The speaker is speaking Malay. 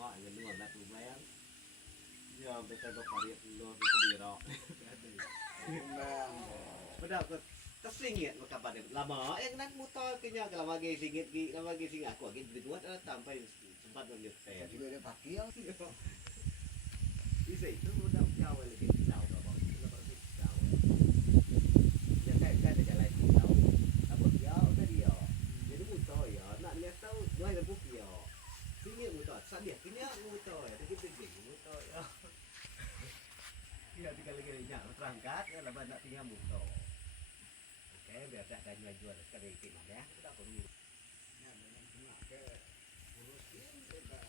gọi người nuôi là tụi bé giờ bây giờ có điện luôn cái gì đó bây giờ có singit maka pada lama yang nak mutar kenya kalau bagi singit gi lama bagi sing aku lagi dibuat sampai sempat menyut saya juga ada pakai yang bisa itu udah jauh lagi jauh apa itu jauh ya kan ada jalan jauh apa dia udah dia jadi mutar ya nak lihat tahu mulai dari buku ya singit mutar sadia kenya mutar ya kita gigi mutar ya tidak tinggal lagi nak terangkat ya lepas nak tinggal mutar. Oke, biar tak ada jual sekali timah ya. Kita perlu. Ya, memang kena ke urusin kita.